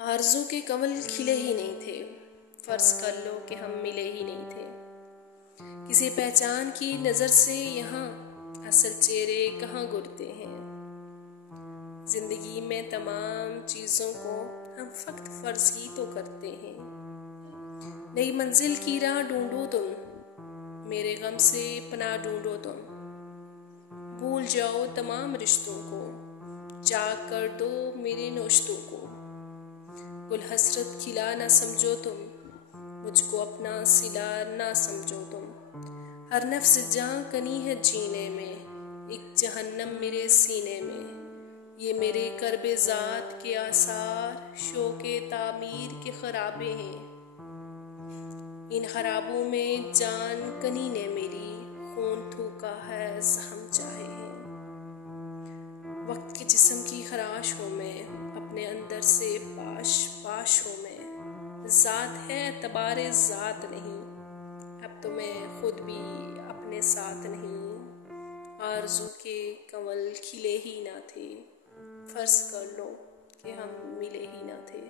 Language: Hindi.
आरज़ू के कमल खिले ही नहीं थे, फर्ज कर लो कि हम मिले ही नहीं थे। किसी पहचान की नज़र से यहाँ असल चेहरे कहाँ गुरते हैं। जिंदगी में तमाम चीज़ों को हम फक्त फर्ज ही तो करते हैं। नई मंजिल की राह ढूंढो तुम, मेरे गम से पनाह ढूंढो तुम। भूल जाओ तमाम रिश्तों को, चाक कर दो मेरे नोश्तों को। गुल हसरत खिला ना समझो तुम, मुझको अपना सिला ना समझो तुम। हर नफ्स जहाँ कनी है जीने में, एक जहन्नम मेरे सीने में। ये मेरे कर्बे ज़ात के आसार, शौक़े तामीर के खराबे हैं। इन खराबों में जान कनी ने मेरी खून थूका है, जख्म चाहे हैं। वक्त के जिस्म की खराश हूँ मैं, अपने अंदर से पाश पाश हूँ मैं। ज़ात है तबारे ज़ात नहीं, अब तो मैं खुद भी अपने साथ नहीं। आरज़ू के कमल खिले ही ना थे, फर्ज कर लो कि हम मिले ही ना थे।